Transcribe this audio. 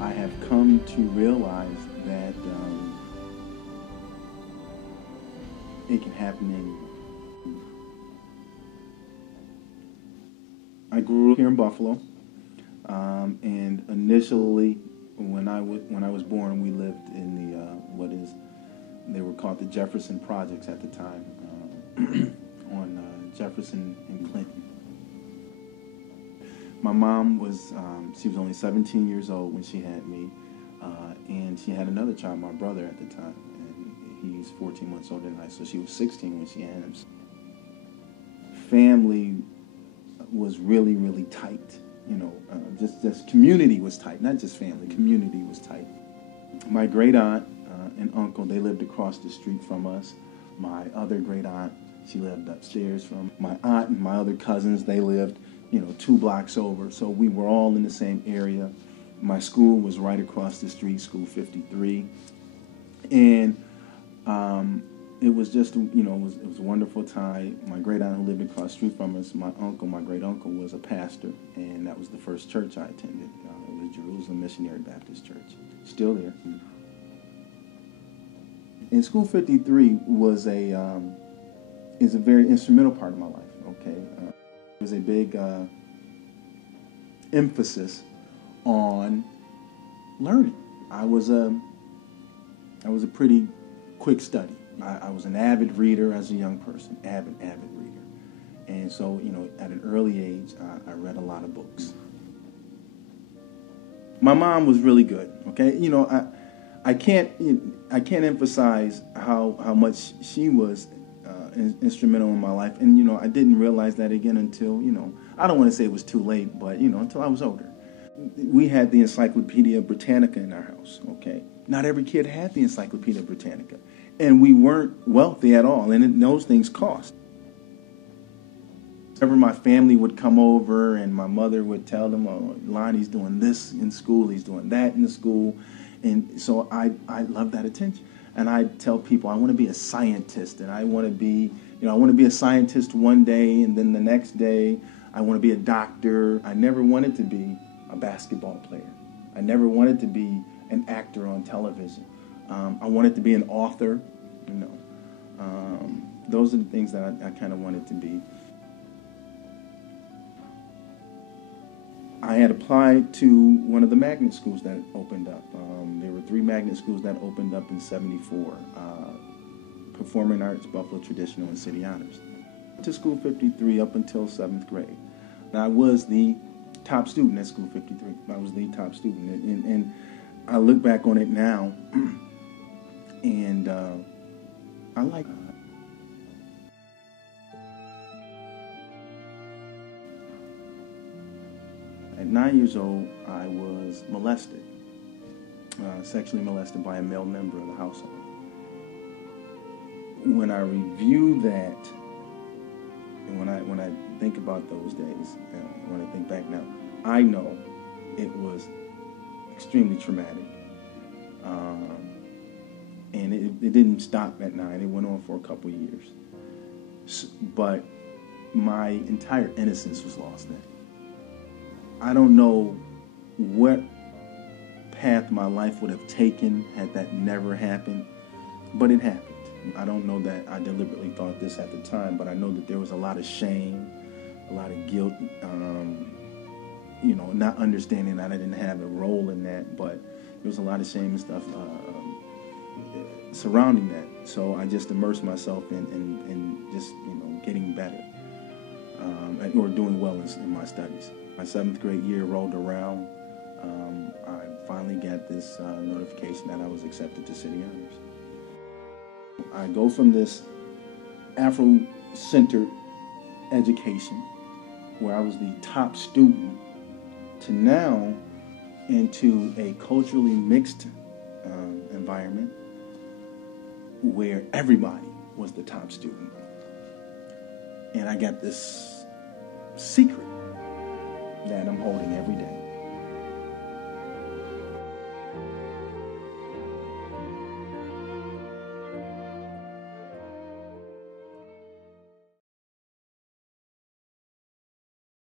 I have come to realize that it can happen anywhere. I grew up here in Buffalo, and initially, when I was born, we lived in the they were called the Jefferson Projects at the time, on Jefferson and Clinton. My mom was she was only 17 years old when she had me, and she had another child, my brother, at the time, and he's 14 months older than I, so she was 16 when she had him. Family was really, really tight. You know, just community was tight, not just family. Community was tight. My great aunt and uncle, they lived across the street from us. My other great aunt, she lived upstairs from my aunt, and my other cousins, they lived, 2 blocks over. So we were all in the same area. My school was right across the street, School 53, and it was just, it was a wonderful time. My great aunt who lived across the street from us, my great uncle was a pastor, and that was the first church I attended. It was Jerusalem Missionary Baptist Church, still there. And School 53 is a very instrumental part of my life. Okay, it was a big emphasis on learning. I was a pretty quick study. I was an avid reader as a young person, avid reader. And so, at an early age, I read a lot of books. My mom was really good, okay? I can't emphasize how much she was instrumental in my life. And, I didn't realize that again until, I don't want to say it was too late, but, until I was older. We had the Encyclopedia Britannica in our house, okay? Not every kid had the Encyclopedia Britannica. And we weren't wealthy at all, and those things cost. Whenever my family would come over and my mother would tell them, oh, Lonnie's doing this in school, he's doing that in the school. And so I love that attention. And I tell people I want to be a scientist, and I want to be, a scientist one day, and then the next day I want to be a doctor. I never wanted to be a basketball player. I never wanted to be an actor on television. I wanted to be an author, those are the things that I kind of wanted to be. I had applied to one of the magnet schools that opened up. There were 3 magnet schools that opened up in '74. Performing Arts, Buffalo Traditional, and City Honors. To School 53 up until 7th grade. Now, I was the top student at School 53. I was the top student. And I look back on it now, and I like it. At 9 years old, I was molested, sexually molested by a male member of the household. When I review that, and when I think about those days, when I think back now, I know it was extremely traumatic. And it didn't stop at 9. It went on for a couple years. But my entire innocence was lost then. I don't know what path my life would have taken had that never happened, but it happened. I don't know that I deliberately thought this at the time, but I know that there was a lot of shame, a lot of guilt, not understanding that I didn't have a role in that, but there was a lot of shame and stuff surrounding that. So I just immersed myself in just, getting better, or doing well in my studies. My 7th grade year rolled around. I finally got this notification that I was accepted to City Honors. I go from this Afro-centered education, where I was the top student, to now into a culturally mixed environment where everybody was the top student. And I got this secret that I'm holding every day.